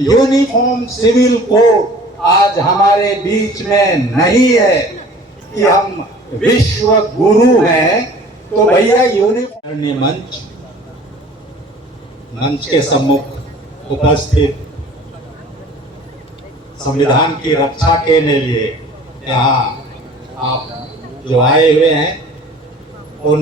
Uniform civil code आज हमारे बीच में नहीं है कि हम विश्व गुरु हैं, तो भैया यूनिफॉर्म मंच के सम्मुख उपस्थित संविधान की रक्षा के लिए यहाँ आप जो आए हुए हैं उन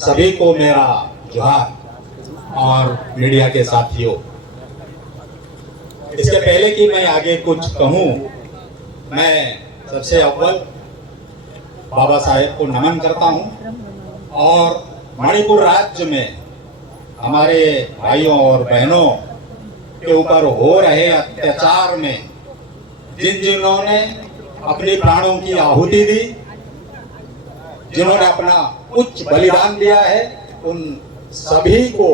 सभी को मेरा जोहार और मीडिया के साथियों। इसके पहले कि मैं आगे कुछ कहूँ, मैं सबसे अव्वल बाबा साहेब को नमन करता हूँ और मणिपुर राज्य में हमारे भाइयों और बहनों के ऊपर हो रहे अत्याचार में जिन्होंने अपने प्राणों की आहुति दी, जिन्होंने अपना उच्च बलिदान दिया है, उन सभी को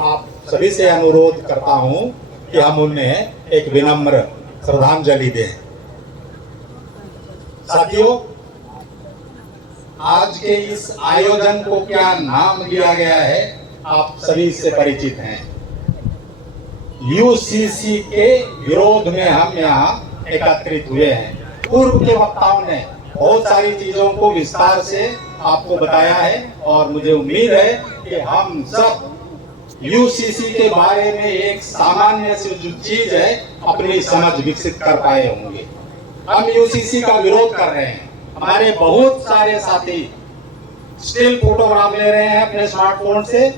आप सभी से अनुरोध करता हूं कि हम उन्हें एक विनम्र श्रद्धांजलि दें। साथियों, आज के इस आयोजन को क्या नाम दिया गया है आप सभी से परिचित हैं। यूसीसी के विरोध में हम यहाँ एकत्रित हुए हैं। पूर्व के वक्ताओं ने बहुत सारी चीजों को विस्तार से आपको बताया है और मुझे उम्मीद है कि हम सब यूसीसी के बारे में एक सामान्य से जो चीज है अपनी समझ विकसित कर पाए होंगे। हम यूसीसी का विरोध कर रहे हैं। हमारे बहुत सारे साथी स्टिल फोटोग्राफ ले रहे हैं अपने स्मार्टफोन से,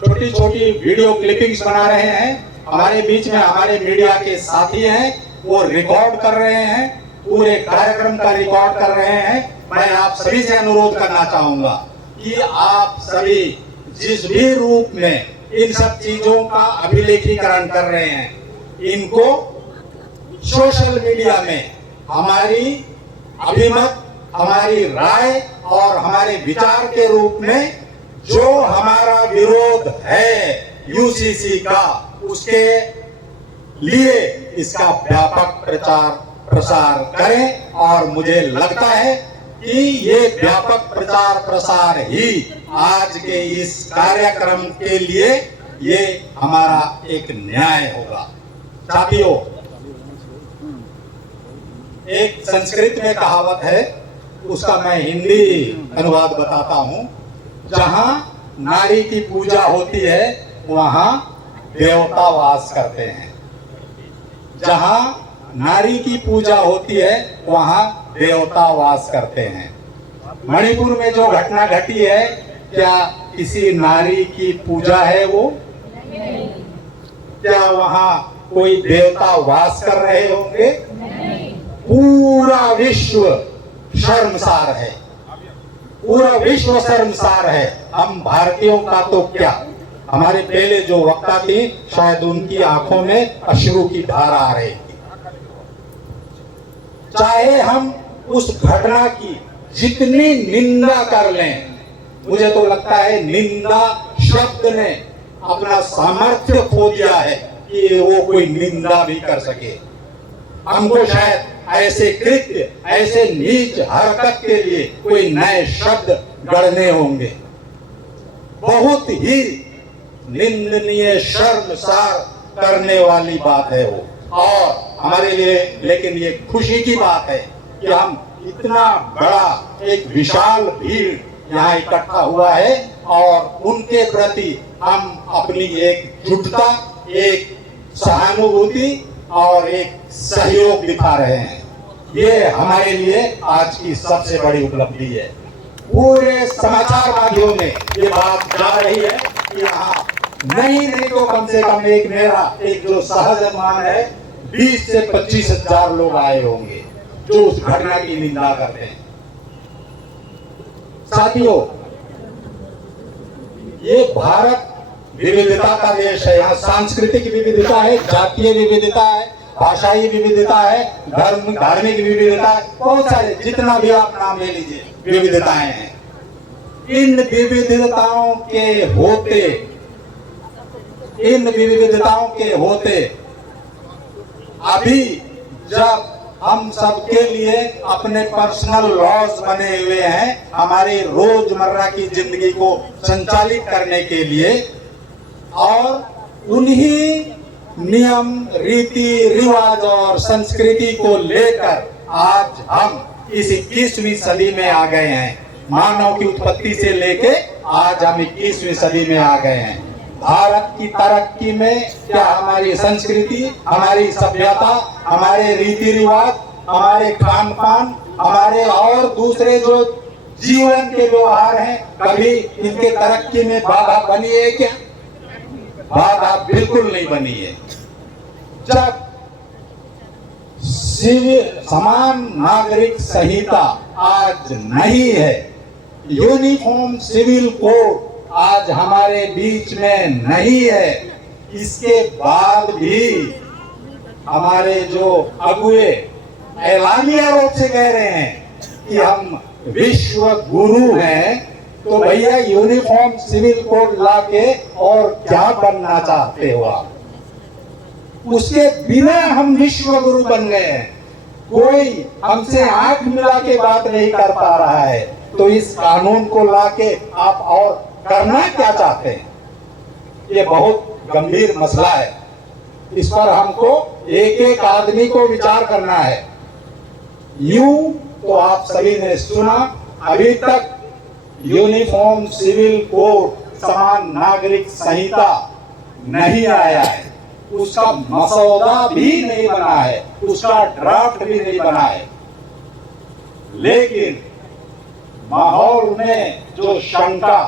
छोटी छोटी वीडियो क्लिपिंग्स बना रहे हैं। हमारे बीच में हमारे मीडिया के साथी हैं, वो रिकॉर्ड कर रहे हैं, पूरे कार्यक्रम का रिकॉर्ड कर रहे हैं। मैं आप सभी से अनुरोध करना चाहूंगा कि आप सभी जिस भी रूप में इन सब चीजों का अभिलेखीकरण कर रहे हैं, इनको सोशल मीडिया में हमारी अभिमत, हमारी राय और हमारे विचार के रूप में जो हमारा विरोध है यूसीसी का, उसके लिए इसका व्यापक प्रचार प्रसार करें। और मुझे लगता है कि ये व्यापक प्रचार प्रसार ही आज के इस कार्यक्रम के लिए ये हमारा एक न्याय होगा। साथियों, एक संस्कृत में कहावत है, उसका मैं हिंदी अनुवाद बताता हूं। जहां नारी की पूजा होती है वहां देवता वास करते हैं। जहां नारी की पूजा होती है वहां देवता वास करते हैं। मणिपुर में जो घटना घटी है, क्या किसी नारी की पूजा है वो? क्या वहां कोई देवता वास कर रहे होंगे? पूरा विश्व शर्मसार है, पूरा विश्व शर्मसार है। हम भारतीयों का तो क्या, हमारे पहले जो वक्ता थी शायद उनकी आंखों में अश्रु की धारा आ रही थी। चाहे हम उस घटना की जितनी निंदा कर लें, मुझे तो लगता है निंदा शब्द ने अपना सामर्थ्य खो दिया है कि वो कोई निंदा भी कर सके। हमको शायद ऐसे कृत्य, ऐसे नीच हरकत के लिए कोई नए शब्द गढ़ने होंगे। बहुत ही निंदनीय, शर्मसार करने वाली बात है वो। और हमारे लिए लेकिन ये खुशी की बात है कि हम इतना बड़ा एक विशाल भीड़ यहाँ इकट्ठा हुआ है और उनके प्रति हम अपनी एक जुटता, एक सहानुभूति और एक सहयोग दिखा रहे हैं। ये हमारे लिए आज की सबसे बड़ी उपलब्धि है। पूरे समाचार माध्यमों में ये बात जा रही है कि यहाँ नहीं तो कम से कम एक मेरा एक जो सहज अनुमान है 20 से 25 हजार लोग आए होंगे जो उस घटना की निंदा करते हैं। साथियों, ये भारत विविधता का देश है। यहाँ सांस्कृतिक विविधता है, जातीय विविधता है, भाषाई विविधता है, धार्मिक विविधता है, बहुत सारे, जितना भी आप नाम ले लीजिए, विविधताएं हैं। इन विविधताओं के होते अभी जब हम सबके लिए अपने पर्सनल लॉज बने हुए हैं हमारी रोजमर्रा की जिंदगी को संचालित करने के लिए, और उन्हीं नियम, रीति रिवाज और संस्कृति को लेकर आज हम इस 21वीं सदी में आ गए हैं। मानव की उत्पत्ति से लेके आज हम 21वीं सदी में आ गए हैं। भारत की तरक्की में क्या हमारी संस्कृति, हमारी सभ्यता, हमारे रीति रिवाज, हमारे खान पान, हमारे और दूसरे जो जीवन के व्यवहार हैं, कभी इनके तरक्की में बाधा बनी है क्या? बाधा बिल्कुल नहीं बनी है। जब समान नागरिक संहिता आज नहीं है, यूनिफॉर्म सिविल कोड आज हमारे बीच में नहीं है, इसके बाद भी हमारे जो अगुए एलानिया रूप से कह रहे हैं कि हम विश्व गुरु हैं, तो भैया यूनिफॉर्म सिविल कोड लाके और क्या बनना चाहते हो आप? उसके बिना हम विश्व गुरु बन गए हैं। कोई हमसे आंख मिला के बात नहीं कर पा रहा है, तो इस कानून को लाके आप और करना क्या चाहते हैं? ये बहुत गंभीर मसला है। इस पर हमको एक एक आदमी को विचार करना है। यूं तो आप सभी ने सुना, अभी तक यूनिफॉर्म सिविल कोड, समान नागरिक संहिता नहीं आया है, उसका मसौदा भी नहीं बना है, उसका ड्राफ्ट भी नहीं बना है। लेकिन माहौल में जो शंका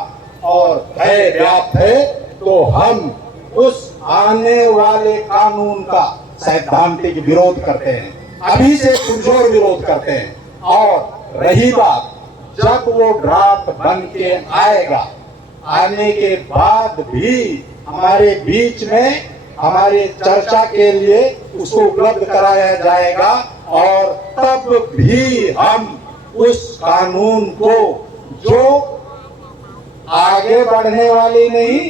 और भय व्याप्त है, तो हम उस आने वाले कानून का सैद्धांतिक विरोध करते हैं, अभी से पुरजोर विरोध करते हैं। और रही बात, जब वो ड्राफ्ट बन के आएगा, आने के बाद भी हमारे बीच में हमारे चर्चा के लिए उसको उपलब्ध कराया जाएगा, और तब भी हम उस कानून को, जो आगे बढ़ने वाली नहीं,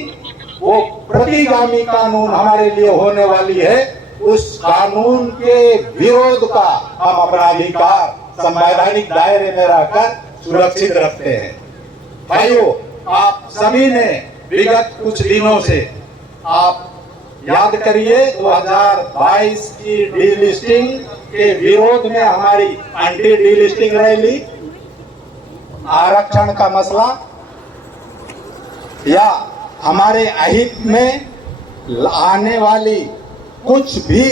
वो प्रतिगामी कानून हमारे लिए होने वाली है, उस कानून के विरोध का हम अपना अधिकार संवैधानिक दायरे में रहकर सुरक्षित रखते हैं। भाइयों, आप सभी ने विगत कुछ दिनों से, आप याद करिए 2022 की डीलिस्टिंग के विरोध में हमारी एंटी डीलिस्टिंग रैली, आरक्षण का मसला, या हमारे अहित में आने वाली कुछ भी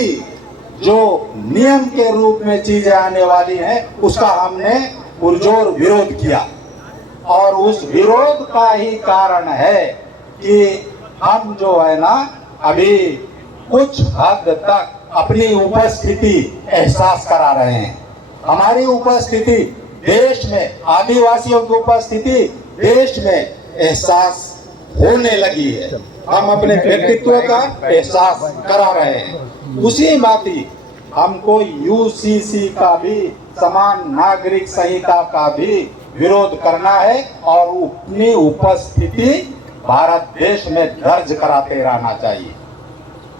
जो नियम के रूप में चीजें आने वाली हैं, उसका हमने पुरजोर विरोध किया। और उस विरोध का ही कारण है कि हम जो है ना, अभी कुछ हद तक अपनी उपस्थिति एहसास करा रहे हैं। हमारी उपस्थिति देश में, आदिवासियों की उपस्थिति देश में एहसास होने लगी है। हम अपने व्यक्तित्व का एहसास करा रहे हैं। उसी भांति हमको यूसीसी का भी, समान नागरिक संहिता का भी विरोध करना है, और अपनी उपस्थिति भारत देश में दर्ज कराते रहना चाहिए।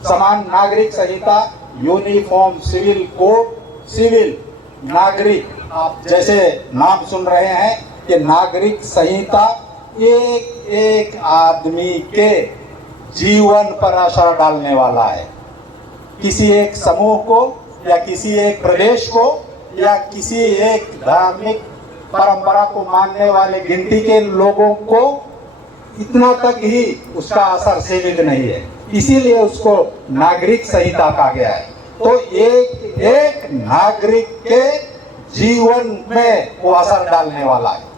समान नागरिक संहिता, यूनिफॉर्म सिविल कोड, सिविल नागरिक, आप जैसे नाम सुन रहे हैं कि नागरिक संहिता एक एक आदमी के जीवन पर असर डालने वाला है। किसी एक समूह को, या किसी एक प्रदेश को, या किसी एक धार्मिक परंपरा को मानने वाले गिनती के लोगों को इतना तक ही उसका असर सीमित नहीं है, इसीलिए उसको नागरिक संहिता कहा गया है। तो एक एक नागरिक के जीवन में वो असर डालने वाला है।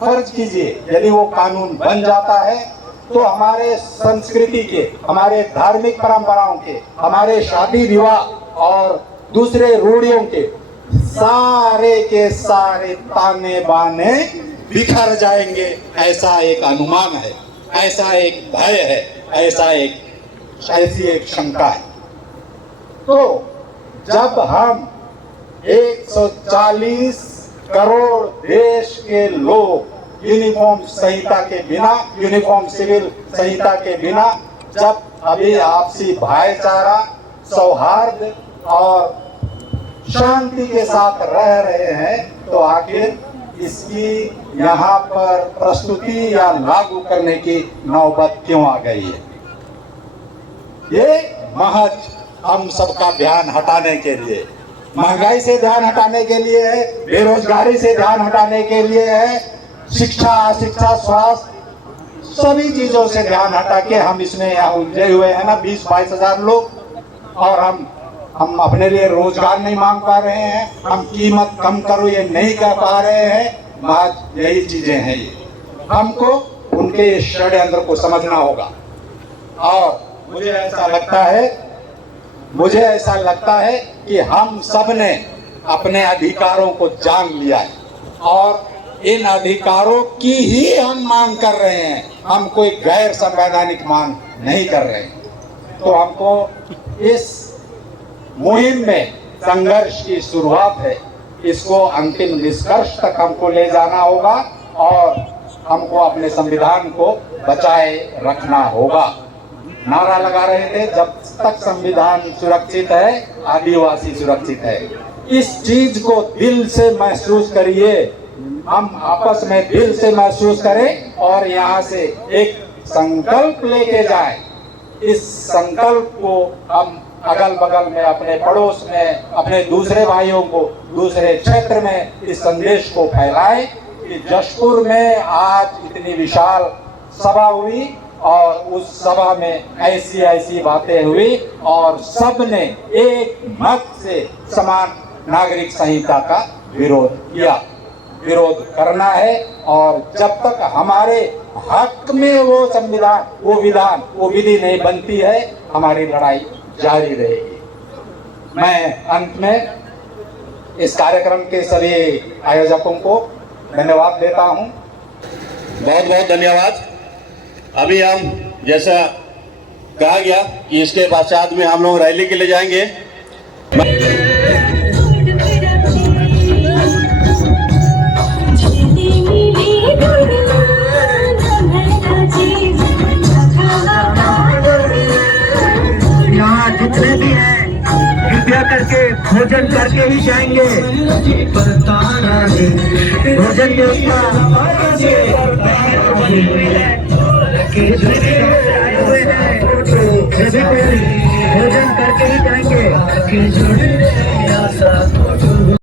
फर्ज कीजिए, यदि वो कानून बन जाता है, तो हमारे संस्कृति के, हमारे धार्मिक परंपराओं के, हमारे शादी विवाह और दूसरे रूढ़ियों के सारे के सारे ताने बाने बिखर जाएंगे, ऐसा एक अनुमान है, ऐसा एक भय है, ऐसी एक शंका है। तो जब हम 140 करोड़ देश के लोग यूनिफॉर्म संहिता के बिना, यूनिफॉर्म सिविल संहिता के बिना, जब अभी आपसी भाईचारा, सौहार्द और शांति के साथ रह रहे हैं, तो आखिर इसकी यहाँ पर प्रस्तुति या लागू करने की नौबत क्यों आ गई है? ये महज हम सबका ध्यान हटाने के लिए, महंगाई से ध्यान हटाने के लिए है, बेरोजगारी से ध्यान हटाने के लिए है, शिक्षा अशिक्षा स्वास्थ्य सभी चीजों से ध्यान हटा के हम इसमें यहाँ उलझे हुए हैं ना 20-22 हजार लोग। और हम अपने लिए रोजगार नहीं मांग पा रहे हैं, हम कीमत कम करो ये नहीं कर पा रहे हैं, महज यही चीजें हैं। ये हमको उनके षड्यंत्र को समझना होगा। और मुझे ऐसा लगता है कि हम सब ने अपने अधिकारों को जान लिया है और इन अधिकारों की ही हम मांग कर रहे हैं, हम कोई गैर संवैधानिक मांग नहीं कर रहे हैं। तो हमको इस मुहिम में संघर्ष की शुरुआत है, इसको अंतिम निष्कर्ष तक हमको ले जाना होगा और हमको अपने संविधान को बचाए रखना होगा। नारा लगा रहे थे, जब तक संविधान सुरक्षित है आदिवासी सुरक्षित है। इस चीज को दिल से महसूस करिए, हम आपस में दिल से महसूस करें और यहाँ से एक संकल्प लेके जाएं। इस संकल्प को हम अगल बगल में, अपने पड़ोस में, अपने दूसरे भाइयों को दूसरे क्षेत्र में इस संदेश को फैलाएं कि जशपुर में आज इतनी विशाल सभा हुई और उस सभा में ऐसी बातें हुई और सबने एक मत से समान नागरिक संहिता का विरोध किया। विरोध करना है और जब तक हमारे हक में वो संविधान, वो विधान, वो विधि नहीं बनती है, हमारी लड़ाई जारी रहेगी। मैं अंत में इस कार्यक्रम के सभी आयोजकों को धन्यवाद देता हूं। बहुत बहुत धन्यवाद। अभी हम जैसा कहा गया कि इसके पश्चात में हम लोग रैली के लिए जाएंगे। यहाँ जितने भी हैं कृपया करके भोजन करके ही जाएंगे। भोजन भोजन करके ही जाएंगे।